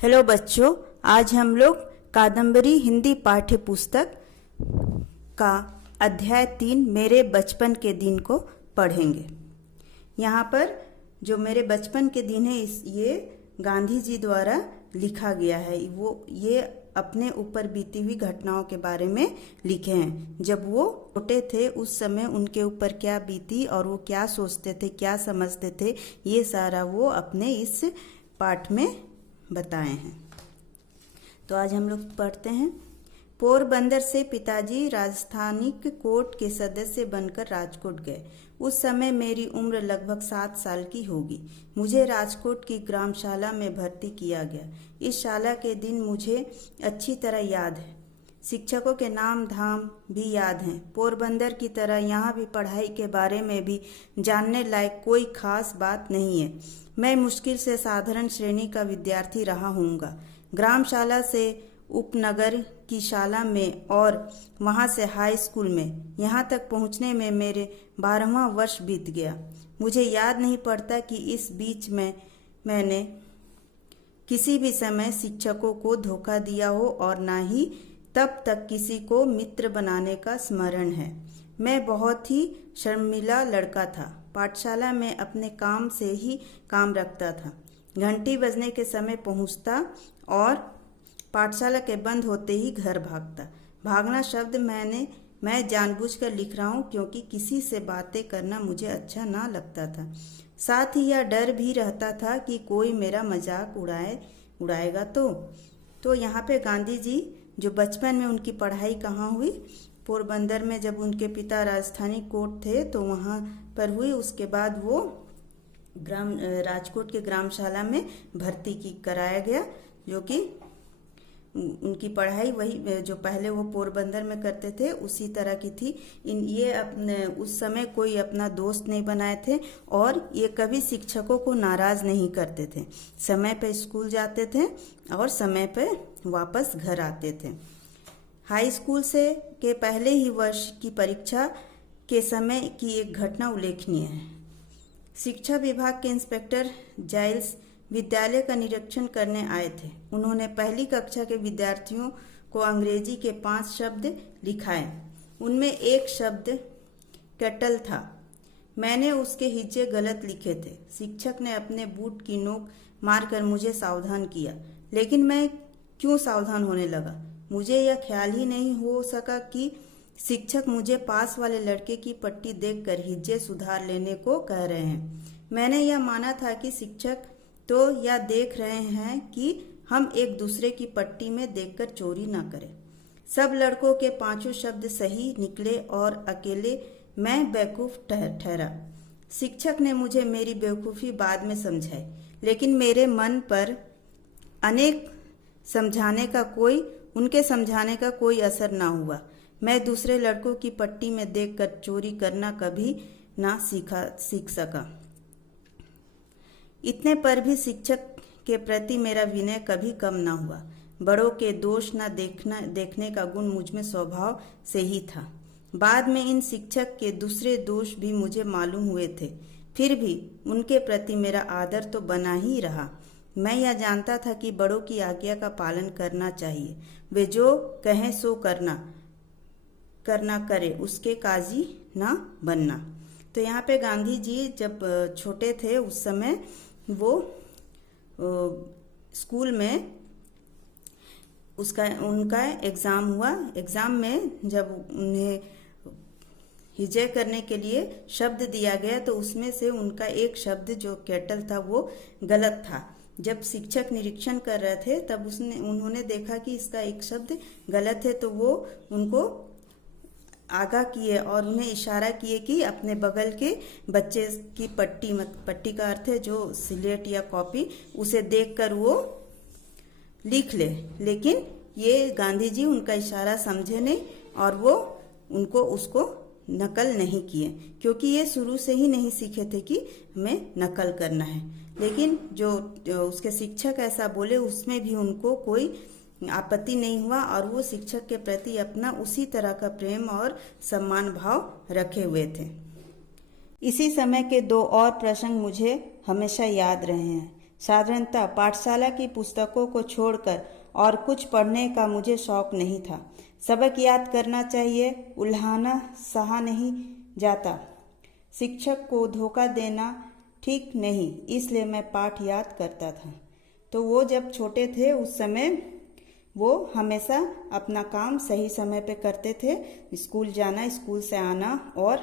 Hello बच्चों, आज हम लोग कादम्बरी हिंदी पाठ्य पुस्तक का अध्याय 3 मेरे बचपन के दिन को पढ़ेंगे। यहाँ पर जो मेरे बचपन के दिन है ये गांधी जी द्वारा लिखा गया है। ये अपने ऊपर बीती हुई घटनाओं के बारे में लिखे हैं। जब वो छोटे थे उस समय उनके ऊपर क्या बीती और वो क्या सोचते थे, क्या समझते थे, ये सारा वो अपने इस पाठ में बताए हैं। तो आज हम लोग पढ़ते हैं। पोरबंदर से पिताजी राजस्थानिक कोर्ट के सदस्य बनकर राजकोट गए। उस समय मेरी उम्र लगभग 7 साल की होगी। मुझे राजकोट की ग्रामशाला में भर्ती किया गया। इस शाला के दिन मुझे अच्छी तरह याद है। शिक्षकों के नाम धाम भी याद हैं। पोरबंदर की तरह यहाँ भी पढ़ाई के बारे में भी जानने लायक कोई खास बात नहीं है। मैं मुश्किल से साधारण श्रेणी का विद्यार्थी रहा हूँगा। ग्रामशाला से उपनगर की शाला में और वहाँ से हाई स्कूल में यहाँ तक पहुँचने में मेरे 12वां वर्ष बीत गया। मुझे याद नहीं पड़ता कि इस बीच में मैंने किसी भी समय शिक्षकों को धोखा दिया हो और ना ही तब तक किसी को मित्र बनाने का स्मरण है। मैं बहुत ही शर्मीला लड़का था। पाठशाला में अपने काम से ही काम रखता था। घंटी बजने के समय पहुंचता और पाठशाला के बंद होते ही घर भागता। भागना शब्द मैं जानबूझकर लिख रहा हूँ क्योंकि किसी से बातें करना मुझे अच्छा ना लगता था। साथ ही यह डर भी रहता था कि कोई मेरा मजाक उड़ाएगा तो यहाँ पे गांधी जी जो बचपन में उनकी पढ़ाई कहाँ हुई, पोरबंदर में जब उनके पिता राजस्थानी कोर्ट थे तो वहाँ पर हुई। उसके बाद वो राजकोट के ग्रामशाला में भर्ती कराया गया, जो कि उनकी पढ़ाई वही जो पहले वो पोरबंदर में करते थे उसी तरह की थी। ये अपने उस समय कोई अपना दोस्त नहीं बनाए थे और ये कभी शिक्षकों को नाराज नहीं करते थे। समय पे स्कूल जाते थे और समय पे वापस घर आते थे। हाई स्कूल के पहले ही वर्ष की परीक्षा के समय की एक घटना उल्लेखनीय है। शिक्षा विभाग के इंस्पेक्टर जाइल्स विद्यालय का निरीक्षण करने आए थे। उन्होंने पहली कक्षा के विद्यार्थियों को अंग्रेजी के 5 शब्द लिखाए। उनमें एक शब्द केटल था। मैंने उसके हिज्जे गलत लिखे थे। शिक्षक ने अपने बूट की नोक मारकर मुझे सावधान किया, लेकिन मैं क्यों सावधान होने लगा? मुझे यह ख्याल ही नहीं हो सका कि शिक्षक मुझे पास वाले लड़के की पट्टी देखकर हिज्जे सुधार लेने को कह रहे हैं। मैंने यह माना था कि शिक्षक तो यह देख रहे हैं कि हम एक दूसरे की पट्टी में देखकर चोरी न करें। सब लड़कों के 5 शब्द सही निकले और अकेले मैं बेवकूफ ठहरा। शिक्षक ने मुझे मेरी बेवकूफ़ी बाद में समझाई, लेकिन मेरे मन पर उनके समझाने का कोई असर ना हुआ। मैं दूसरे लड़कों की पट्टी में देखकर चोरी करना कभी ना सीख सका। इतने पर भी शिक्षक के प्रति मेरा विनय कभी कम ना हुआ। बड़ों के दोष न देखने का गुण मुझ में स्वभाव से ही था। बाद में इन शिक्षक के दूसरे दोष भी मुझे मालूम हुए थे, फिर भी उनके प्रति मेरा आदर तो बना ही रहा। मैं यह जानता था कि बड़ों की आज्ञा का पालन करना चाहिए। वे जो कहें सो करना करे, उसके काजी ना बनना। तो यहाँ पे गांधी जी जब छोटे थे उस समय वो स्कूल में उनका एग्ज़ाम हुआ। एग्ज़ाम में जब उन्हें हिज्जे करने के लिए शब्द दिया गया तो उसमें से उनका एक शब्द जो केटल था वो गलत था। जब शिक्षक निरीक्षण कर रहे थे तब उन्होंने देखा कि इसका एक शब्द गलत है, तो वो उनको आगाह किए और उन्हें इशारा किए कि अपने बगल के बच्चे की पट्टी का अर्थ है जो स्लेट या कॉपी, उसे देखकर वो लिख ले। लेकिन ये गांधी जी उनका इशारा समझे नहीं और वो उसको नकल नहीं किए, क्योंकि ये शुरू से ही नहीं सीखे थे कि हमें नकल करना है। लेकिन जो उसके शिक्षक ऐसा बोले उसमें भी उनको कोई आपत्ति नहीं हुआ और वो शिक्षक के प्रति अपना उसी तरह का प्रेम और सम्मान भाव रखे हुए थे। इसी समय के 2 और प्रसंग मुझे हमेशा याद रहे हैं। साधारणतः पाठशाला की पुस्तकों को छोड़कर और कुछ पढ़ने का मुझे शौक नहीं था। सबक याद करना चाहिए, उल्हाना सहा नहीं जाता। शिक्षक को धोखा देना ठीक नहीं, इसलिए मैं पाठ याद करता था। तो वो जब छोटे थे उस समय वो हमेशा अपना काम सही समय पे करते थे। स्कूल जाना, स्कूल से आना और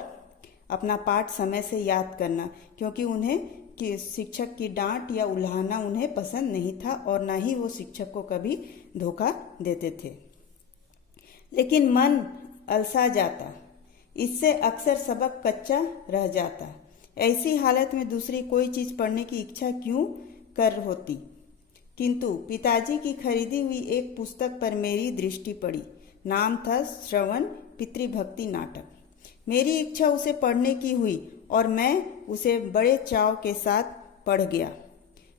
अपना पाठ समय से याद करना, क्योंकि उन्हें कि शिक्षक की डांट या उल्हाना उन्हें पसंद नहीं था और ना ही वो शिक्षक को कभी धोखा देते थे। लेकिन मन अलसा जाता, इससे अक्सर सबक कच्चा रह जाता। ऐसी हालत में दूसरी कोई चीज पढ़ने की इच्छा क्यों कर होती। किंतु पिताजी की खरीदी हुई एक पुस्तक पर मेरी दृष्टि पड़ी। नाम था श्रवण पितृभक्ति नाटक। मेरी इच्छा उसे पढ़ने की हुई और मैं उसे बड़े चाव के साथ पढ़ गया।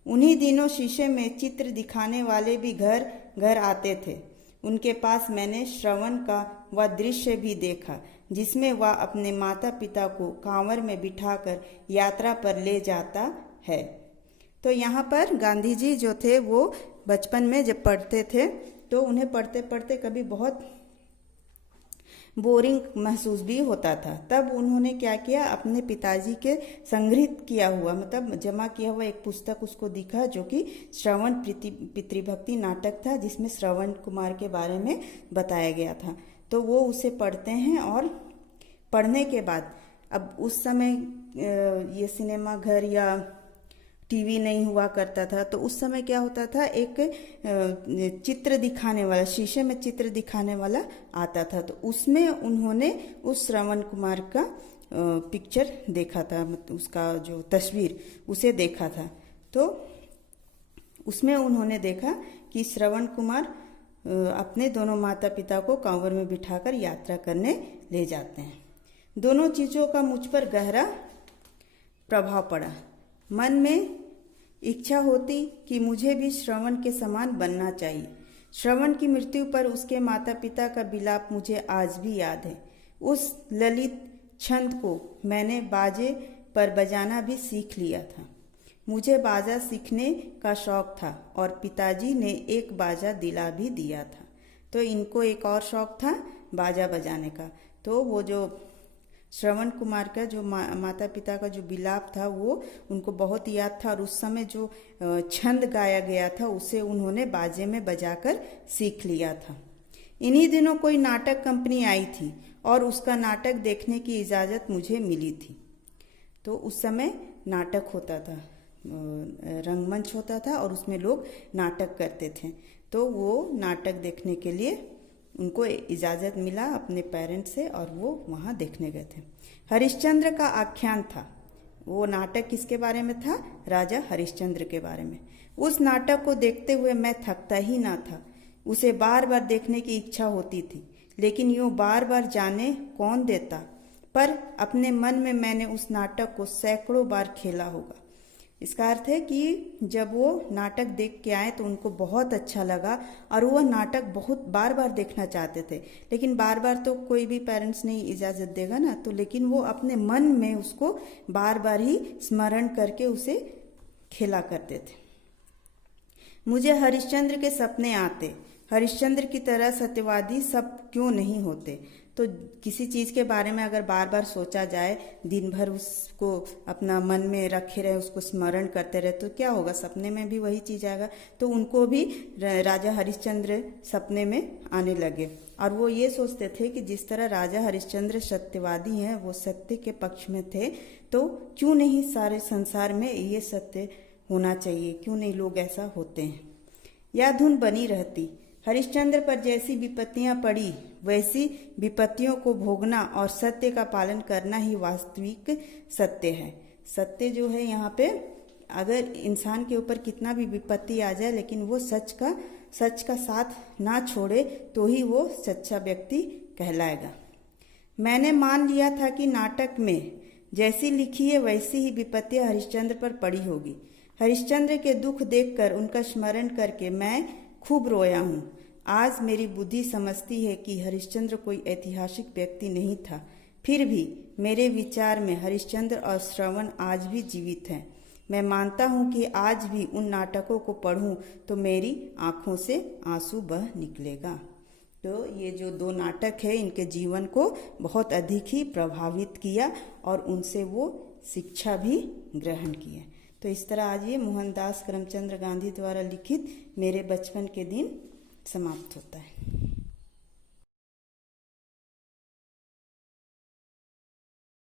उन्हीं दिनों शीशे में चित्र दिखाने वाले भी घर घर आते थे। उनके पास मैंने श्रवण का वह दृश्य भी देखा जिसमें वह अपने माता पिता को कांवर में बिठाकर यात्रा पर ले जाता है। तो यहाँ पर गांधी जी जो थे वो बचपन में जब पढ़ते थे तो उन्हें पढ़ते पढ़ते कभी बहुत बोरिंग महसूस भी होता था। तब उन्होंने क्या किया, अपने पिताजी के संग्रहित किया हुआ मतलब जमा किया हुआ एक पुस्तक उसको दिखा जो कि श्रवण पितृभक्ति नाटक था, जिसमें श्रवण कुमार के बारे में बताया गया था। तो वो उसे पढ़ते हैं और पढ़ने के बाद अब उस समय ये सिनेमा घर या टीवी नहीं हुआ करता था, तो उस समय क्या होता था, एक चित्र दिखाने वाला, शीशे में चित्र दिखाने वाला आता था। तो उसमें उन्होंने उस श्रवण कुमार का पिक्चर देखा था, मतलब उसका जो तस्वीर उसे देखा था। तो उसमें उन्होंने देखा कि श्रवण कुमार अपने दोनों माता पिता को कांवर में बिठाकर यात्रा करने ले जाते हैं। दोनों चीज़ों का मुझ पर गहरा प्रभाव पड़ा। मन में इच्छा होती कि मुझे भी श्रवण के समान बनना चाहिए। श्रवण की मृत्यु पर उसके माता पिता का विलाप मुझे आज भी याद है। उस ललित छंद को मैंने बाजे पर बजाना भी सीख लिया था। मुझे बाजा सीखने का शौक था और पिताजी ने एक बाजा दिला भी दिया था। तो इनको एक और शौक था बाजा बजाने का। तो वो जो श्रवण कुमार का जो माता पिता का जो विलाप था वो उनको बहुत याद था और उस समय जो छंद गाया गया था उसे उन्होंने बाजे में बजाकर सीख लिया था। इन्हीं दिनों कोई नाटक कंपनी आई थी और उसका नाटक देखने की इजाज़त मुझे मिली थी। तो उस समय नाटक होता था, रंगमंच होता था और उसमें लोग नाटक करते थे। तो वो नाटक देखने के लिए उनको इजाज़त मिला अपने पेरेंट्स से और वो वहाँ देखने गए थे। हरिश्चंद्र का आख्यान था। वो नाटक किसके बारे में था? राजा हरिश्चंद्र के बारे में। उस नाटक को देखते हुए मैं थकता ही ना था। उसे बार बार देखने की इच्छा होती थी, लेकिन यूँ बार बार जाने कौन देता। पर अपने मन में मैंने उस नाटक को सैकड़ों बार खेला होगा। इसका अर्थ है कि जब वो नाटक देख के आए तो उनको बहुत अच्छा लगा और वह नाटक बहुत बार बार देखना चाहते थे। लेकिन बार बार तो कोई भी पेरेंट्स नहीं इजाज़त देगा ना, तो लेकिन वो अपने मन में उसको बार बार ही स्मरण करके उसे खेला करते थे। मुझे हरिश्चंद्र के सपने आते। हरिश्चंद्र की तरह सत्यवादी सब क्यों नहीं होते। तो किसी चीज़ के बारे में अगर बार बार सोचा जाए, दिन भर उसको अपना मन में रखे रहे, उसको स्मरण करते रहे, तो क्या होगा, सपने में भी वही चीज़ आएगा। तो उनको भी राजा हरिश्चंद्र सपने में आने लगे और वो ये सोचते थे कि जिस तरह राजा हरिश्चंद्र सत्यवादी हैं, वो सत्य के पक्ष में थे, तो क्यों नहीं सारे संसार में ये सत्य होना चाहिए, क्यों नहीं लोग ऐसा होते हैं। यह धुन बनी रहती। हरिश्चंद्र पर जैसी विपत्तियां पड़ी वैसी विपत्तियों को भोगना और सत्य का पालन करना ही वास्तविक सत्य है। सत्य जो है यहाँ पे, अगर इंसान के ऊपर कितना भी विपत्ति आ जाए लेकिन वो सच का साथ ना छोड़े तो ही वो सच्चा व्यक्ति कहलाएगा। मैंने मान लिया था कि नाटक में जैसी लिखी है वैसी ही विपत्तियां हरिश्चंद्र पर पड़ी होगी। हरिश्चंद्र के दुख देखकर, उनका स्मरण करके मैं खूब रोया हूँ। आज मेरी बुद्धि समझती है कि हरिश्चंद्र कोई ऐतिहासिक व्यक्ति नहीं था, फिर भी मेरे विचार में हरिश्चंद्र और श्रवण आज भी जीवित हैं। मैं मानता हूँ कि आज भी उन नाटकों को पढूं तो मेरी आंखों से आंसू बह निकलेगा। तो ये जो दो नाटक है इनके जीवन को बहुत अधिक ही प्रभावित किया और उनसे वो शिक्षा भी ग्रहण किए। तो इस तरह आज ये मोहनदास करमचंद गांधी द्वारा लिखित मेरे बचपन के दिन समाप्त होता है।